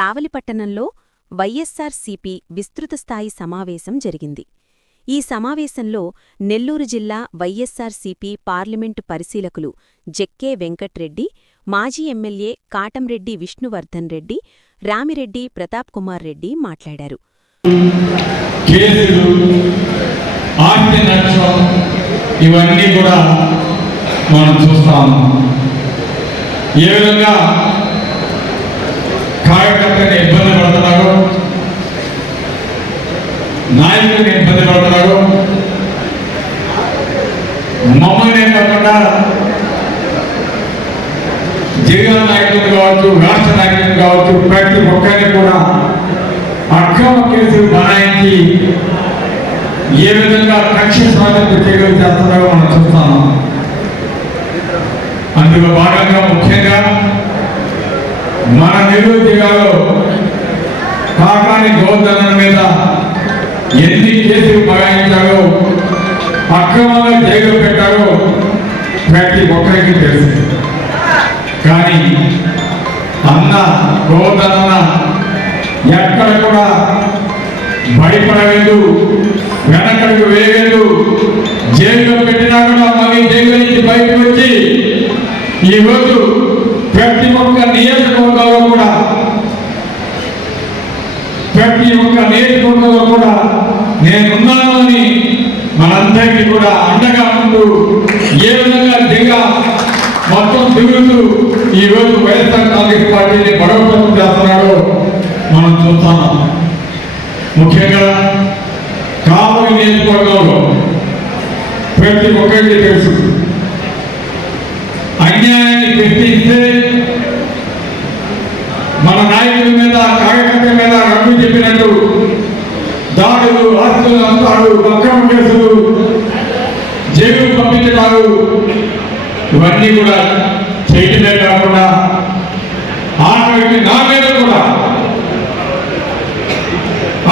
కావలిపట్టణంలో వైఎస్సార్సీపీ విస్తృతస్థాయి సమావేశం జరిగింది. ఈ సమావేశంలో నెల్లూరు జిల్లా వైఎస్సార్సీపీ పార్లమెంటు పరిశీలకులు జెక్కే వెంకట్రెడ్డి, మాజీ ఎమ్మెల్యే కాటంరెడ్డి విష్ణువర్ధన్ రెడ్డి, రామిరెడ్డి ప్రతాప్ కుమార్ రెడ్డి మాట్లాడారు. ఇవన్నీ కూడా మనం చూస్తాము. ఏ విధంగా కార్యకర్తని ఇబ్బంది పడుతున్నారు, నాయకుడిని ఇబ్బంది పడుతున్నారు. మమ్మల్ని కాకుండా జిల్లా నాయకులు కావచ్చు, రాష్ట్ర నాయకులు కావచ్చు, ప్రతి ఒక్కరిని కూడా అక్రమ కేసులు బనాయించి ఏ విధంగా కక్ష సాధింపు చర్యలు చేస్తున్నారో మనం చూస్తాము. అందులో భాగంగా ముఖ్యంగా మన నెల్లూరు జిల్లాలో కాకాని గోవర్ధన్ మీద ఎన్ని కేసులు బనాయించారో, అక్రమంగా జైలు పెట్టారో ప్రతి ఒక్కరికి తెలుసు. కానీ అన్న గోవర్ధన్ ఎక్కడ కూడా భయపడలేదు, వెనకడుగు వేయలేదు. జైల్లో పెట్టినా కూడా మళ్ళీ జైలు నుంచి బయటకు వచ్చి ఈరోజు ప్రతి ఒక్క నియోజకవర్గంలో కూడా నేనున్నాను అని మనందరికీ కూడా అండగా ఉంటూ ఏ విధంగా మొత్తం దిగుతూ ఈరోజు వైఎస్ఆర్ కాంగ్రెస్ పార్టీని బలోపేతం చేస్తున్నాడో మనం చూస్తాము. ముఖ్యంగా కావలి నియోజకవర్గంలో ప్రతి ఒక్కరికి తెలుసు, అన్యాయాన్ని ప్రశ్నిస్తే మన నాయకుల మీద, కార్యకర్తల మీద రద్దు చెప్పినట్టు దాడులు, ఆస్తులు అంతాలు, అక్రమ కేసులు, జైలు పంపించడాలు ఇవన్నీ కూడా చేయటమే కాకుండా ఆఖరికి నా మీద కూడా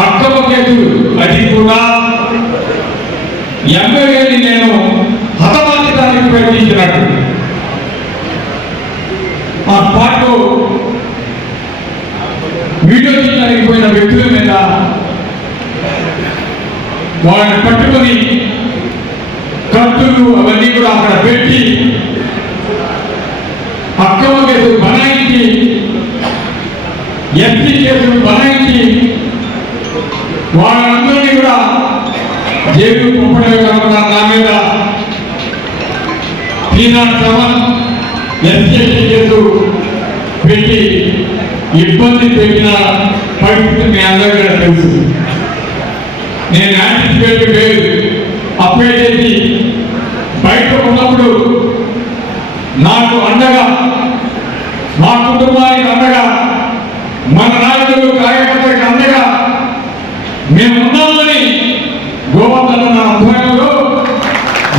అక్రమ కేసులు, అది కూడా ఎమ్మెల్యేని నేను హతమార్చడానికి ప్రయత్నించినట్టు ఆ పార్టీలో వీడియో తీయడానికి పోయిన వ్యక్తుల మీద వాళ్ళని పట్టుకొని కత్తులు అవన్నీ కూడా అక్కడ పెట్టి అక్రమ కేసులు బనాయించి, ఎస్సీ కేసులు బనాయించి వాళ్ళందరినీ కూడా జైలు పంపడమే కాకుండా నా మీద 307 ఎస్సీ కేసు పెట్టి ఇబ్బంది పెట్టిన పరిస్థితి మీ అందరికీ తెలుసు. నేను యాంటిసిపేట్ లేదు అప్లై చేసి బయట ఉన్నప్పుడు నాకు అండగా, మా కుటుంబానికి అండగా, మన నాయకులు, కార్యకర్తలకు అండగా మేమున్నామని గోవర్ధన్ ఆధ్వర్యంలో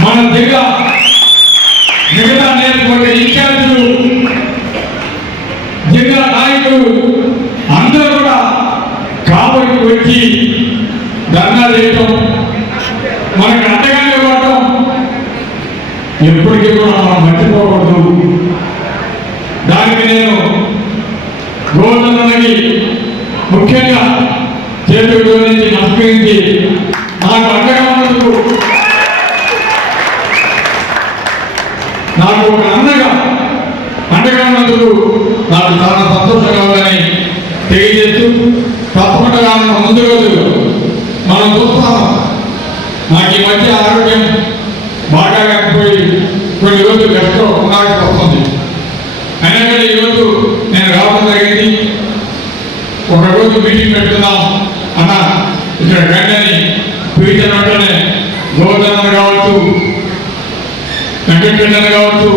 మన జిల్లా మిగతా నియోజకవర్గ ఇన్ఛార్జీలు, జిల్లా నాయకులు అందరూ కూడా కావలికి వచ్చి ధర్నా చేయటం, మనకు అండగా ఇవ్వటం ఎప్పటికీ కూడా మనం మర్చిపోకూడదు. దానికి నేను గోవర్ధన్కి ముఖ్యంగా చేతుల నుంచి నమస్కరించి నాకు అండగా ఉన్నందుకు, నాకు ఒక అండగా ఉన్నందుకు నాకు చాలా సంతోషంగా ఉందని తెలియజేస్తూ, తప్పకుండా ముందు రోజుల్లో మనం చూస్తాము. నాకు ఈ మధ్య ఆరోగ్యం బాగా లేకపోయి కొన్ని రోజులు రెస్ట్లో ఉండాల్సి వస్తుంది. అయినా కానీ ఈరోజు నేను రావడం జరిగింది. ఒకరోజు మీటింగ్ పెట్టుకుందాం అన్న, ఇక్కడ గంటని పిలిచిన వెంటనే గోవర్ధన్ కావచ్చు, వెంకటరెడ్డి కావచ్చు,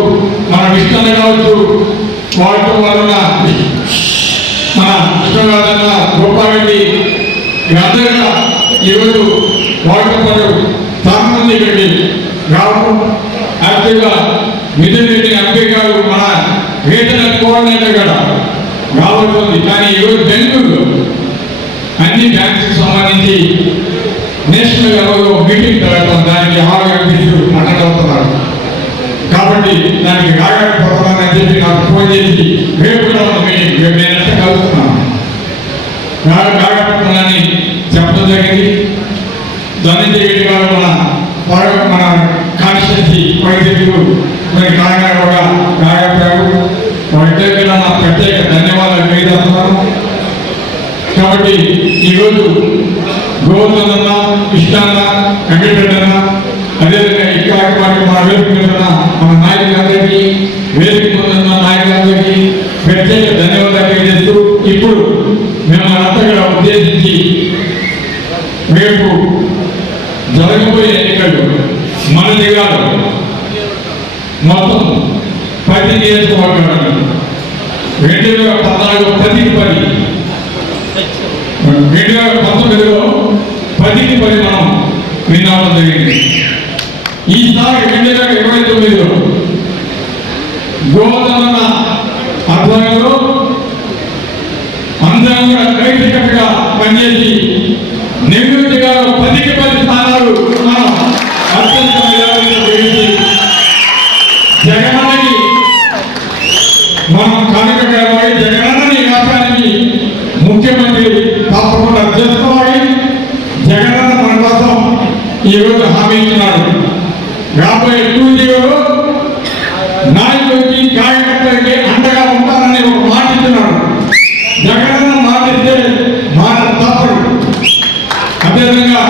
మన విష్ణు కావచ్చు, వాళ్ళతో వాళ్ళున్న మన విష్ణువర్ధన్, గోపారెడ్డి వీళ్ళందరూ ఈరోజు వాళ్ళతో పాటు చాలా మంది ఇక్కడికి రావడం, యాక్టివ్గా మిథున్ రెడ్డి ఎంపీ గారు మన రీజనల్ కోఆర్డినేటర్ కూడా రాబోతుంది. కానీ ఈరోజు బెంగళూరులో అన్ని బ్యాంక్స్ సంబంధించి నేషనల్ లెవెల్లో మీటింగ్ పెడతాం, దానికి ఆర్గనైజేషన్ అటెండ్ అవుతున్నారు. కాబట్టి దానికి రాగకపోతున్నానని చెప్పి నాకు ఫోన్ చేసి రేపు కూడా మీటింగ్ నేను కలుస్తున్నాను. ధనంజయ రెడ్డి గారు మన కాన్స్టిట్యూన్సీ వైద్యులు మరి కాకినాడ కూడా రాయపడారు. వారిద్దరికీ నా ప్రత్యేక ధన్యవాదాలు తెలియజేస్తున్నాను. కాబట్టి ఈరోజు గోవర్ధన కృష్ణాన్న వెంకటరెడ్డి అదేవిధంగా ఈ కార్యక్రమానికి మన వేదిక మీద ఉన్న మన నాయకులందరికీ వేదిక ముందున్న నాయకులందరికీ ప్రత్యేక ధన్యవాదాలు తెలియజేస్తూ ఇప్పుడు మిమ్మల్ని అంతగా ఉద్దేశించి రేపు జరగబోయే ఎన్నికలు మన జిల్లాలో మొత్తం 10 నియోజకవర్గాలు 2014 10కి 10 2019లో 10కి 10 మనం విన్నవడం జరిగింది. ఈసారి 2029లో గోవర్ధన ఆధ్వర్యంలో అందరం కూడా కలిసికట్టుగా పనిచేసి నెల్లూరు జిల్లాలో 10కి 10 స్థానాలు మనం అత్యంత మెజారిటీతో గెలిచి జగనన్నకి మనం కానుకగా జగనన్నని రాష్ట్రానికి ముఖ్యమంత్రి తప్పకుండా చేసుకోవాలి. జగనన్న మన కోసం ఈరోజు హామీ ఇచ్చినాడు. రాబోయే 2-0 నాయకుడికి కార్యకర్తలకి అండగా ఉంటానని ఒక మాట ఇచ్చినాడు. జగనన్న మాట ఇస్తే మాట తప్పడు. అదేవిధంగా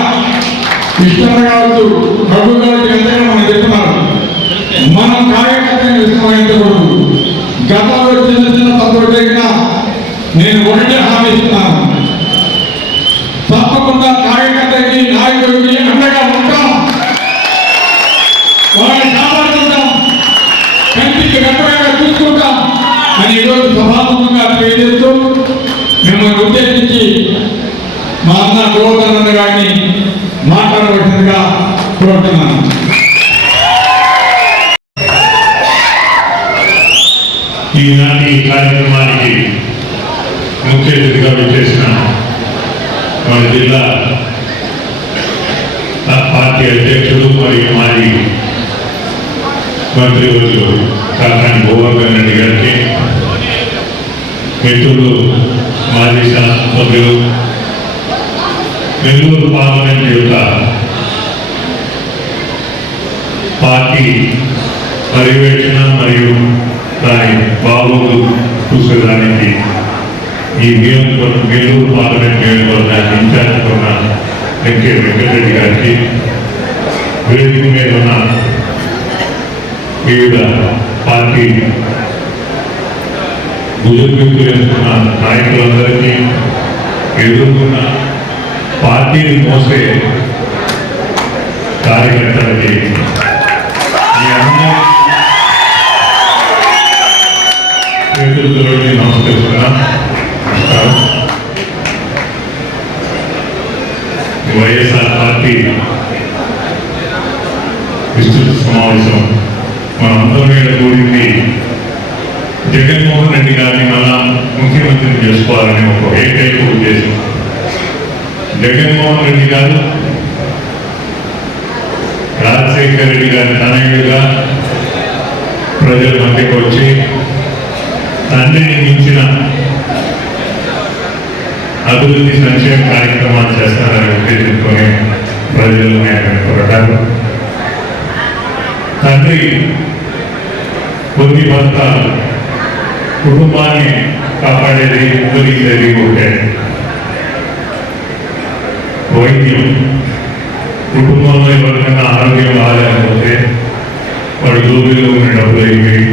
కృష్ణ కావచ్చు, ప్రభు కావచ్చు, ఎంతైనా మనం చెప్తున్నారు. మనం కార్యకర్తలను విస్మరించకూడదు. గతంలో చిన్న చిన్న తప్పులు జరిగినా నేను ఒకటే హామీ ఇస్తున్నాను, తప్పకుండా కార్యకర్తకి నాయకుడికి అండగా ఉంటాం, వాళ్ళని కాపాడుకుంటాం, కంటికి గట్టగా చూసుకుంటాం అని ఈరోజు సభాముఖంగా తెలియజేస్తూ మిమ్మల్ని ఉద్దేశించి మా అన్న గోవర్ధన గారిని మాట్లాడవలసిందిగా కోరుతున్నాను. ఈనాటి కార్యక్రమానికి ముఖ్య అతిథిగా విచ్చేసిన మన జిల్లా పార్టీ అధ్యక్షుడు మరియు మాజీ మంత్రివర్యులు కాకాని గోవర్ధన్ రెడ్డి గారికి, మిత్రులు మాజీ శాసనసభ్యులు, నెల్లూరు పార్లమెంట్ యొక్క పార్టీ పర్యవేక్షణ మరియు దాని బాగోగులు చూసేదానికి ఈ నెల్లూరు పార్లమెంట్ నియోజకవర్గానికి ఇన్ఛార్జ్ ఉన్న వెంకే వెంకటరెడ్డి గారికి, వేదిక మీద ఉన్న వివిధ పార్టీ భుజబిందు వేసుకున్న నాయకులందరికీ, ఎదుర్కొన్న పార్టీని మోసే కార్యకర్తలకి నమస్కరిస్తున్నా. వైఎస్ఆర్ పార్టీ విస్తృత సమావేశం మనందరం మీద కూడింది జగన్మోహన్ రెడ్డి గారిని మళ్ళా ముఖ్యమంత్రిని చేసుకోవాలని ఒక ఏకైక ఉద్దేశం. జగన్మోహన్ రెడ్డి గారు రాజశేఖర రెడ్డి గారి తనయుడిగా ప్రజల మధ్యకు వచ్చి తండ్రిని మించిన అభివృద్ధి సంక్షేమ కార్యక్రమాలు చేస్తారని ఉద్దేశించుకొని ప్రజలు కొరటారు. తండ్రి కొద్ది భర్త కుటుంబాన్ని కాపాడేది ఉపయోగించేది ఒకటే వైద్యం. కుటుంబంలో ఎవరికైనా ఆరోగ్యం బాగాలేకపోతే వాడు జోబీలో ఉన్న డబ్బులు అయిపోయి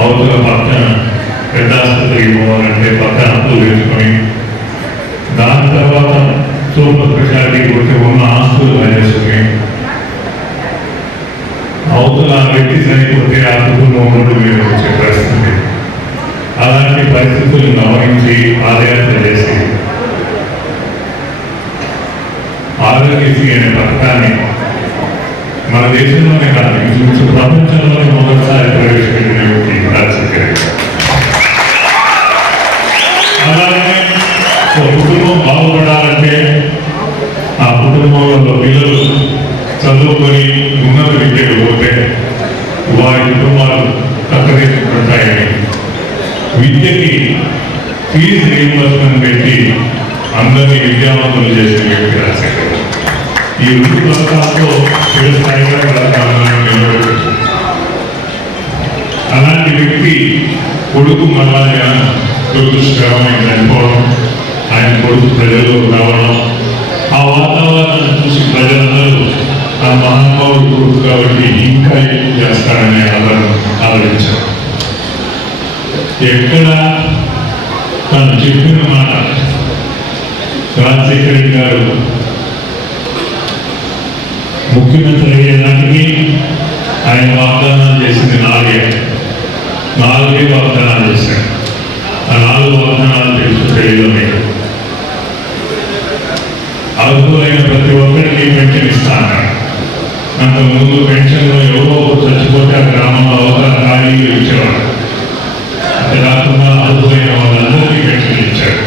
అవతల పక్కన పెద్ద ఆసుపత్రికి పోవాలంటే పక్కన అప్పులు వేసుకొని దాని తర్వాత సూపర్ స్పెషాలిటీకి వచ్చి ఉన్న ఆస్తులు వేసుకుని అవతల వ్యక్తి చనిపోతే ఆ కుటుంబం రోడ్డు మీద వచ్చే పరిస్థితి. అలాంటి పరిస్థితులను గమనించి పాదయాత్ర చేసి ఆరోగ్యశ్రీ అనే పథకాన్ని మన దేశంలోనే కాదు ప్రపంచంలోనే మొదటిసారి ప్రవేశపెట్టిన వ్యక్తి రాజశేఖర రెడ్డి. అలాగే ఒక కుటుంబం బాగుపడాలంటే ఆ కుటుంబంలో పిల్లలు చదువుకొని ఉన్నత విద్యకు పోతే వారి కుటుంబాలు చక్కదిద్దుకుంటాయని విద్యకి ఫీజు రీయింబర్స్మెంట్ పెట్టి అందరినీ విద్యావంతులు చేసిన వ్యక్తి రాజశేఖర. ఈ 2 పథకాలతో చిరస్థాయిగా తెలంగాణను నిలబెట్టారు. అలాంటి వ్యక్తి కొడుకు మళ్ళా దురదృష్టకరమైన చనిపోవడం, ఆయన కొడుకు ప్రజల్లో రావడం, ఆ వాతావరణాన్ని చూసి ప్రజలందరూ ఆ మహానుభావుడు కొడుకు కాబట్టి ఇంకా ఎక్కువ చేస్తారని ఆలోచించారు. ఎక్కడ తను చెప్పిన మాట రాజశేఖర రెడ్డి గారు ముఖ్యమంత్రి అయ్యేదానికి ఆయన వాగ్దానాలు చేసింది 4 వాగ్దానాలు చేశారు. ఆ 4 వాగ్దానాలు తెలుసుకుంటే అర్హులైన ప్రతి ఒక్కరికి పెన్షన్ ఇస్తాను. అంతకుముందు పెన్షన్లో ఎవరో చచ్చిపోతే ఆ గ్రామంలో అవసరం ఖాళీలు ఇచ్చేవాడు. అది కాకుండా అర్హులైన వాళ్ళందరికీ పెన్షన్ ఇచ్చాడు.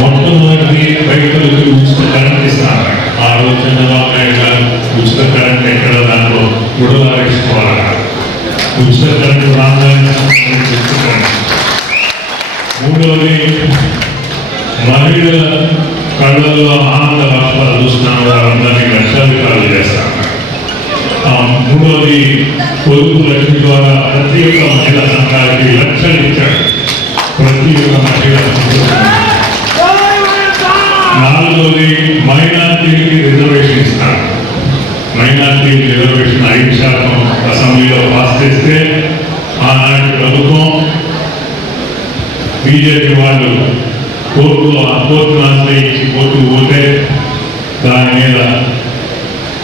మొట్టమొదటి రైతులకి ఉచిత కరెంట్ ఇస్తాను. ఆ రోజు చంద్రబాబు నాయుడు గారు ఉచిత కరెంట్ ఎక్కడ దాంట్లో గుడలా వేసుకోవాలన్నారు. ఉచిత కరెంట్ రాగానే మూడవది మహిళల కళ్ళల్లో ఆనంద బాష్పాలు చూస్తున్నాం. వారందరినీ లక్షాధికారులు చేస్తాను. మూడవది పొదుపు లక్ష్మి ద్వారా ప్రతి ఒక్క మహిళా సంఘానికి లక్షలు ఇచ్చాడు. ప్రతి ఒక్క మహిళా నాలుగవది మైనార్టీకి రిజర్వేషన్ ఇస్తాడు. మైనార్టీ రిజర్వేషన్ 5% అసెంబ్లీలో పాస్ చేస్తే ఆనాటి ప్రభుత్వం బీజేపీ వాళ్ళు కోర్టును ఆశ్రయించి కోర్టుకు పోతే దాని మీద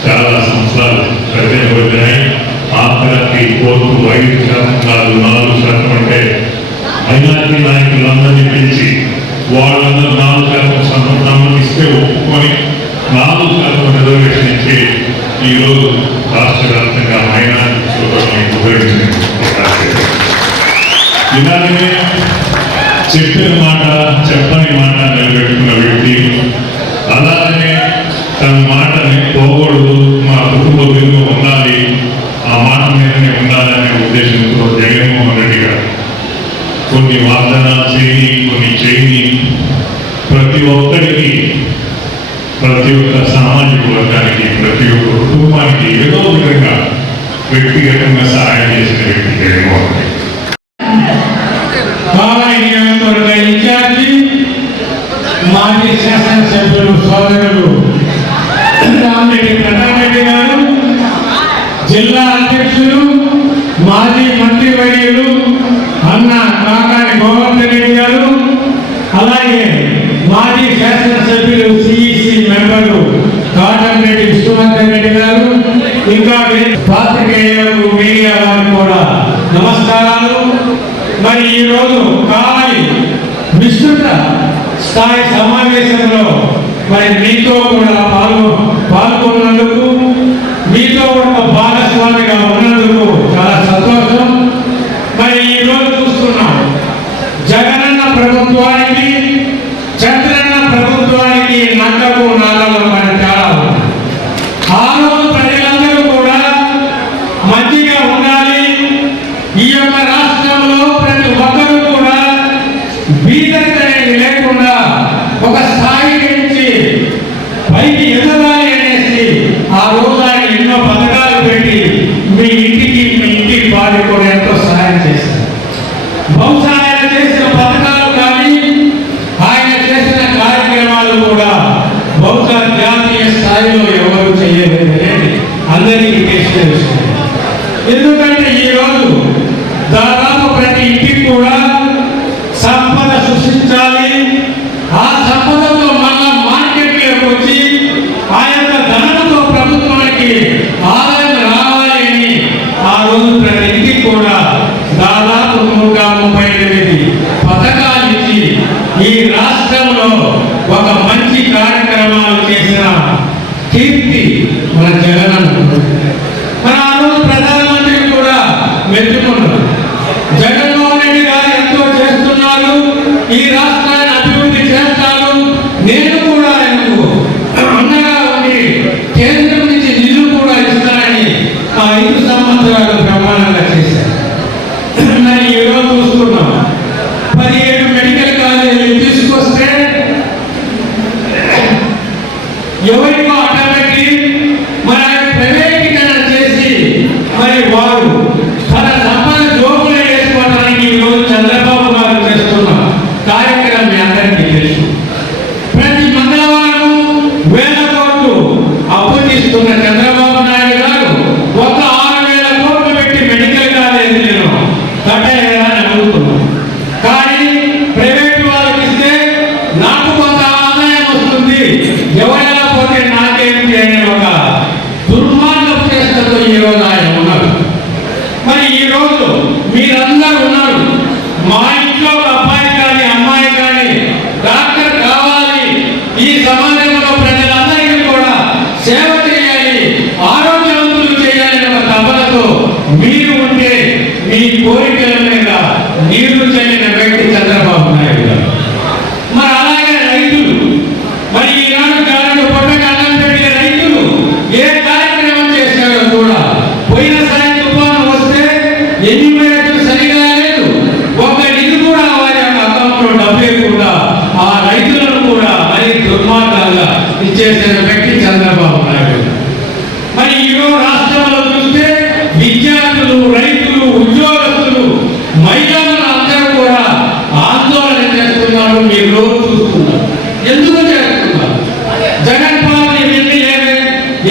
చాలా సంవత్సరాలు చర్చబడినాయి. ఆఖరికి కోర్టు 5% కాదు 4% అంటే మైనార్టీ నాయకులందరినీ పిలిచి వాళ్ళందరూ 4% సమ్మతిస్తే ఒప్పుకొని 4% రిజర్వేషన్ ఇచ్చి ఈరోజు రాష్ట్ర వ్యాప్తంగా మైనార్టీ సోదరులను ఉపయోగించింది. ఇలాగే చెప్పిన మాట చెప్పని మాట నిలబెట్టుకున్న వ్యక్తి. అలాగే తన మాటని పోకూడదు, మా కుటుంబ విలువ ఉండాలి, ఆ మాట మీదనే ఉండాలనే ఉద్దేశంతో జగన్మోహన్ రెడ్డి గారు కొన్ని వాగ్దానాలు చేయని కొన్ని చేయని ప్రతి ఒక్కరికి ప్రతి ఒక్క సామాజిక వర్గానికి ప్రతి ఒక్క కుటుంబానికి ఏదో విధంగా వ్యక్తిగతంగా సహాయం చేసిన వ్యక్తి జగన్మోహన్ రెడ్డి. నియోజకవర్గ ఇన్ఛార్జి మాజీ శాసనసభ్యులు సోదరులు రామిరెడ్డి ప్రతాప్ రెడ్డి గారు, జిల్లా అధ్యక్షులు మాజీ మంత్రివర్యులు అన్న కాకాని గోవర్ధన్ రెడ్డి గారు, అలాగే మాజీ శాసనసభ్యులు సిఇసి మెంబర్లు కాటన్ రెడ్డి విష్ణువర్ధన్ రెడ్డి గారు, ఇంకా పాత్రికేయులకు మీడియా వారికి కూడా నమస్కారాలు. మరి ఈరోజు కావాలి విస్తృత స్థాయి సమావేశంలో మరి మీతో కూడా పాల్గొన్నందుకు, మీతో ఒక భాగస్వామిగా ఉన్నందుకు చాలా సంతోషం. మరి ఈరోజు చూస్తున్నాం జగనన్న ప్రభుత్వానికి చంద్రన్న ప్రభుత్వానికి నక్కకు నాలుగు మరి తేడా ఉంది. ఆ రోజు ప్రజలందరూ కూడా మంచిగా ఉండాలి. ఈ యొక్క రాష్ట్రంలో ప్రతి ఒక్కరూ కూడా బీదరికం అనేది లేకుండా ఒక స్థాయి నుంచి పైకి ఎదగాలి అనేసి ఆ రోజు ఆయన ఎన్నో పథకాలు పెట్టి మీ ఇంటికి వారికి కూడా ఎంతో సహాయం చేశారు. బహుశా ఆయన చేసిన పథకాలు కానీ ఆయన చేసిన కార్యక్రమాలు కూడా బహుశా జాతీయ స్థాయిలో ఎవరు చేయలేదు అనేది అందరికీ తెలిసిన విషయం. ఎందుకంటే ఈరోజు దాదాపు ప్రతి ఇంటికి కూడా సంపద సృష్టించాలి. ఆ సంపదతో మళ్ళా మార్కెట్లోకి వచ్చి ఆ యొక్క ధనంతో ప్రభుత్వానికి ఆదాయం రావాలి అని ఆ రోజు ప్రతి ఇంటికి కూడా దాదాపు 138 పథకాలు ఇచ్చి ఈ రాష్ట్రంలో ఒక మంచి కార్యక్రమాలు చేసిన కీర్తి మన జగనన్న. మన ఆ రోజు ప్రధానమంత్రి కూడా మెచ్చుకున్నారు. జగన్మోహన్ రెడ్డి గారు ఎంతో చేస్తున్నారు, ఈ రాష్ట్రాన్ని అభివృద్ధి చేస్తారు, నేను కూడా ఆయనకు అండగా ఉండి కేంద్రం నుంచి నిధులు కూడా ఇస్తానని ఆ 5 సంవత్సరాలు ప్రమాణంగా చేశారు. మరి ఈరోజు చూస్తున్నాం 17 మెడికల్ కాలేజీలు తీసుకొస్తే ఎవరికో వేల కోట్లు అప్పు తీసుకున్న చంద్రబాబు నాయుడు గారు ఒక 6,000 కోట్లు పెట్టి మెడికల్ కాలేజ్ నేను కట్టాయని అడుగుతున్నాను. కానీ ప్రైవేట్ వాళ్ళకి ఇస్తే నాకు కొంత ఆదాయం వస్తుంది, ఎవరైనా పోతే నాకేంటి అనే ఒక దుర్మార్గం చేస్తూ ఈరోజు ఆయన ఉన్నారు. మరి ఈరోజు మీరందరూ ఉన్నారు, మా ఇంట్లో ఒక అబ్బాయి కానీ అమ్మాయి కానీ డాక్టర్ కావాలి, ఈ సమాజంలో ప్రజలందరికీ కూడా సేవ చేయాలి, ఆరోగ్యవంతులు చేయాలని ఒక తపనతో మీరు ఉంటే మీ కోరికల మీద నీళ్లు చల్లిన వ్యక్తి చంద్రబాబు నాయుడు గారు. మరి అలాగే రైతులు, మరి ఈనాడు కాలంలో పొట్టకు అన్నం పెట్టే రైతులు ఏ కార్యక్రమం చేశారో కూడా పోయినసారి తుఫాను వస్తే ఎన్నికలు సరిగా లేదు, ఒక నిధి కూడా వారి యొక్క అకౌంట్లో డబ్బు లేకుండా ఆ రైతులను కూడా మరి దుర్మార్గంగా ఇచ్చేసిన వ్యక్తి చంద్రబాబు నాయుడు. మరి ఈరోజు రాష్ట్రంలో చూస్తే విద్యార్థులు, రైతులు, ఉద్యోగస్తులు, మహిళలు అందరూ కూడా ఆందోళన చేస్తున్నారు. మీరు రోజు చూస్తున్నారు. ఎందుకు చేస్తున్నారు? జగన్ పాలన వెళ్ళి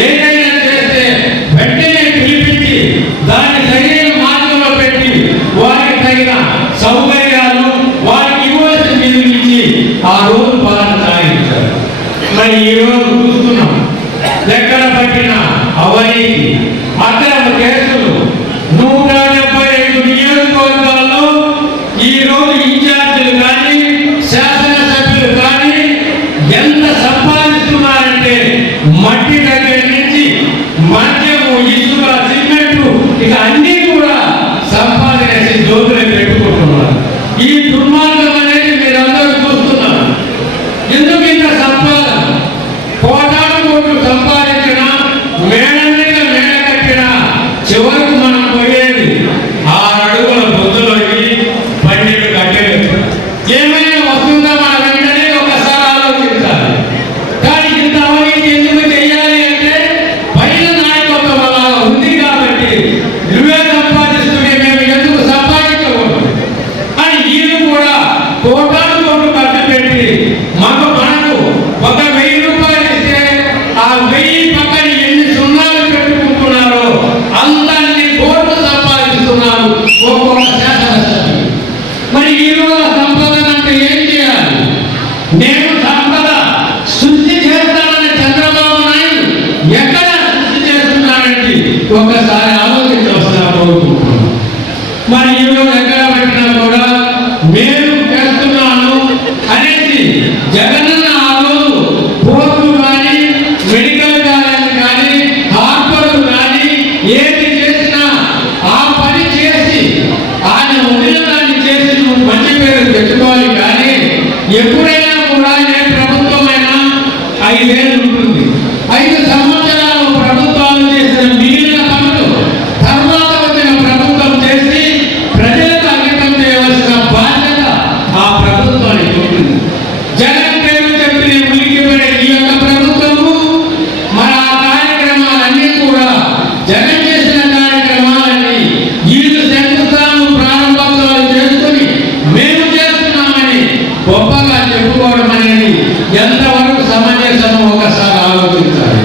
ఏదైనా చేస్తే వెంటనే పిలిపించి దాన్ని సరైన మార్గంలో పెట్టి వారికి తగిన సౌకర్యాలు వారికి ఇవ్వాల్సిన నిధులు ఇచ్చి ఆ రోజు పాలన సాగించారు. మరి ఈ రోజు చూస్తున్నాం, ఎక్కడ పట్టిన అవినీతి, అక్రమ కేసులు 175 నియోజకవర్గాల్లో ఈ రోజు ఇన్ఛార్జీలు కానీ శాసనసభ్యులు కానీ ఎంత సంపాదిస్తున్నారంటే మట్టి దగ్గర నుంచి మద్యము, ఇసుక, సిమెంటు ఇక అన్ని కూడా సంపాదించి జోబులు పెట్టుకుంటున్నారు. ఈ దుర్మార్గం అనేది మీరందరూ చూస్తున్నారు. ఎందుకు ఇంత సంపాదన? కోటాను కోట్లు సంపాదించిన, మేడ మీద మేడ కట్టిన, చివరకు మనం పోయేది 6 అడుగుల బొద్దులోకి బండిని కట్టలేదు. ఏమైనా వస్తుందా మన వెంటనే ఒకసారి ఆలోచించాలి. కానీ ఇంత అవినీతి ఎందుకు చేయాలి అంటే పైన నాయకత్వం అలా ఉంది కాబట్టి నువ్వే సంపాదిస్తుంటే మేము ఎందుకు సంపాదించకూడదు అని వీళ్ళు కూడా కోటాను కోట్లు ఖర్చు పెట్టి మనకు ఒక 1000 రూపాయలు ఇస్తే ఆ 1000 పక్కన ఎన్ని సున్నాలు పెట్టుకుంటున్నారో అంతన్ని కోట్లు సంపాదిస్తున్నారు ఒక్కొక్క శాసనసభ్యులు. మరి ఈ రోజు సంపద అంటే ఏం చేయాలి? నేను సంపద సృష్టి చేస్తానని చంద్రబాబు నాయుడు ఎక్కడ సృష్టి చేస్తున్నాడంటే ఒకసారి ఆలోచించవలసిన కోరుకుంటున్నాను. మరి ఈ రోజు ఎక్కడ పెట్టినా కూడా నేను చేస్తున్నాను అనేసి జగనన్న ఆ రోజు కోర్టు కానీ, మెడికల్ కాలేజ్ కానీ, హాస్పిటల్ కానీ ఏది చేసినా ఆ పని చేసి ఆయన ఉద్యోగాన్ని చేసి నువ్వు మంచి పేరు తెచ్చుకోవాలి. కానీ ఎప్పుడైనా కూడా ఏ ప్రభుత్వమైనా 5 ఏళ్ళు ఉంటుంది. 5 సంవత్సరాలు ప్రభుత్వాలు చేసిన మిగిలిన పనులు తర్వాత వచ్చిన ప్రభుత్వం చేసి ప్రజలకు అంకితం చేయవలసిన బాధ్యత ఆ ప్రభుత్వానికి ఉంటుంది. జగన్ పేరు చెప్పి ఉలికిపడే ఈ యొక్క ప్రభుత్వము మన ఆ కార్యక్రమాలన్నీ కూడా జగన్ చేసిన కార్యక్రమాలన్నీ వీళ్ళు శంకుస్థానం ప్రారంభోత్సవాలు చేసుకుని మేము చేస్తున్నామని గొప్పగా చెప్పుకోవడం అనేది ఎంతవరకు సమంజసమో ఒకసారి ఆలోచించాలి.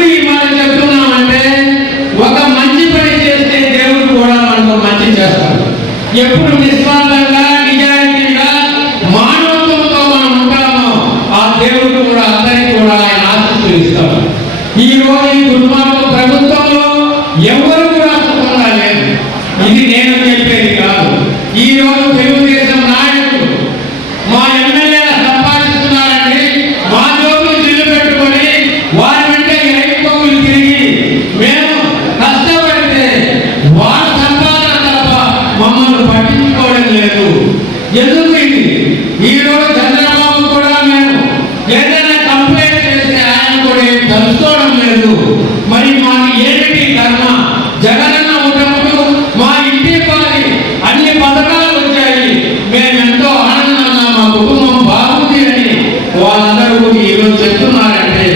ఎందుకు ఈ మాట చెప్తున్నామంటే ఒక మంచి పని చేస్తే దేవుడు కూడా మనకు మంచి చేస్తాడు. ఎప్పుడు నిస్వార్థంగా నిజాయితీగా మానవత్వంతో మనం ఉంటామో ఆ దేవుడు కూడా అందరికీ కూడా ఆయన ఆశీస్సులు ఇస్తాడు. ఈ రోజు ఈ దుర్మార్గ ప్రభుత్వంలో ఎవరు కూడా సుఖంగా లేదు. ఇది నేను చెప్పేది కాదు. ఈ రోజు తెలుగుదేశం నాయకులు మా ఎమ్మెల్యేల సంపాదిస్తున్నారండి, మా జోబులు చిల్లు పెట్టుకొని వారి వెంట ఎరుపులు తిరిగి మేము కష్టపడితే వారి సంపాదన తప్ప మమ్మల్ని పట్టించుకోవడం లేదు. ఎందుకు ఇది? ఈ రోజు చంద్రబాబు కూడా మేము ఏదైనా కంప్లైంట్ చేస్తే ఆయన కూడా ఏం తెలుసుకోవడం లేదు. మరి మాకు ఏమిటి కర్మ? జగనన్న ఉన్నప్పుడు మా ఇంటి పాలి అన్ని పథకాలు వచ్చాయి, మేమెంతో ఆనందంగా మా కుటుంబం బాగుంది అని వాళ్ళందరూ ఈరోజు చెప్తున్నారంటే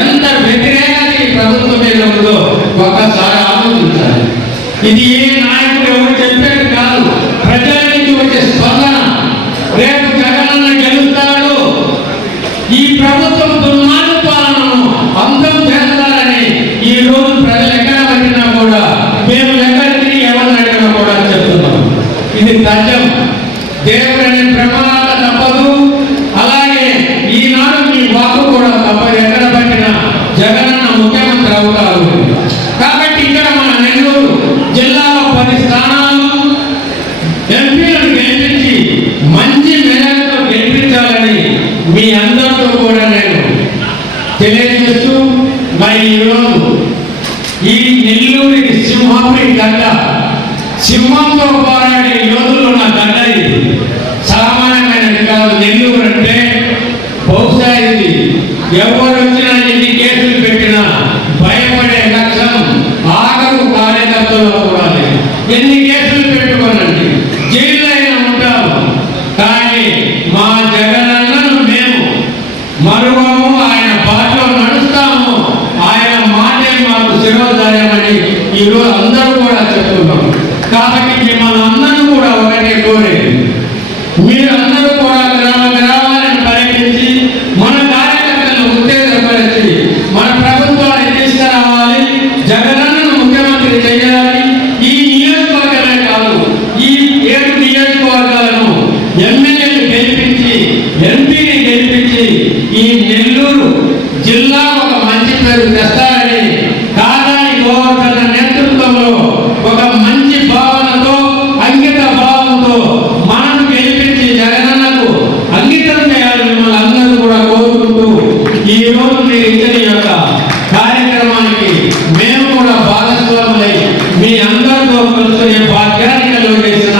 ఎంత వ్యతిరేకత ఈ ప్రభుత్వం మీద ఉందో ఒక్కసారి ఆలోచించాలి. ఇది ఏ నాయకుడు ఎవరు చెప్పేది కాదు, ప్రజల నుంచి వచ్చే స్పందన. రేపు జగనన్న గెలుస్తాడు, ఈ ప్రభుత్వం దుర్మార్గ పాలనను అంతం చేస్తారని ఈ రోజు ప్రజలు ఎక్కడ పట్టినా కూడా మేము ఎక్కడికి ఎవరిని అడిగినా కూడా చెప్తున్నాం. ఇది సత్యం. దేవుడని ప్రమాణ తప్పదు. అలాగే ఈనాడు మీ వాకు కూడా తప్పదు. ఎక్కడ పట్టినా జగనన్న ముఖ్యమంత్రి అవుతారు. కాబట్టి ఇక్కడ మన నెల్లూరు జిల్లాలో 10 స్థానాలు ఎంపీలను గెలిపించి మంచి మేరతో గెలిపించాలని మీ అందరితో కూడా నేను తెలియజేస్తూ, మరి ఈరోజు ఈ నెల్లూరికి సింహాపురి గడ్డ, సింహంతో పోరాడే యోధులు నా గడ్డ. ఇది సామాన్యమైనది కాదు. నెల్లూరు అంటే బహుశా ఇది ఎవరు వచ్చినా ఎన్ని కేసులు పెట్టినా భయపడే లక్ష్యం ఆఖరు కార్యకర్తలు కూడా లేదు. ఎన్ని కేసులు పెట్టుకోనండి, జైల్లో అయినా ఉంటాము. కానీ మా జగనన్నను మేము మరువము, ఆయన బాటలో నడుస్తాము. ఆయన మాటే మాకు శిరోధార్యమని ఈరోజు అందరూ కూడా చెప్తున్నాం. కాబట్టి మిమ్మల్ని అందరూ కూడా ఒకటే కోరేది, మీరందరూ కూడా గ్రామాలను పర్యటించి మన కార్యకర్తలను ఉత్తేజపరిచి మన ప్రభుత్వాన్ని తీసుకురావాలి, జగనన్నను ముఖ్యమంత్రి చేయాలి. ఈ నియోజకవర్గమే కాదు, ఈ 7 నియోజకవర్గాలను ఎమ్మెల్యేలు గెలిపించి ఎంపీని గెలిపించి ఈ నెల్లూరు జిల్లా ఒక మంచి పేరు తెస్తారని కాదాని గోవర్ధన నేతృత్వంలో ఒక మంచి భావనతో అంకిత భావంతో మనం గెలిపించి జగనన్నకు అంకితం చేయాలి మిమ్మల్ని అందరూ కూడా కోరుకుంటూ, ఈ రోజు మీరు ఇచ్చిన యొక్క కార్యక్రమానికి మేము కూడా భాగస్వాములై మీ అందరితో కలుసుకునే భాగ్యాన్ని కలిగజేసిన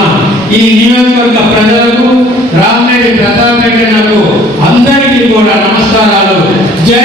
ఈ నియోజకవర్గ ప్రజలకు, రామిరెడ్డి ప్రతాప్ రెడ్డి నాకు అందరికీ కూడా నమస్కారాలు. జై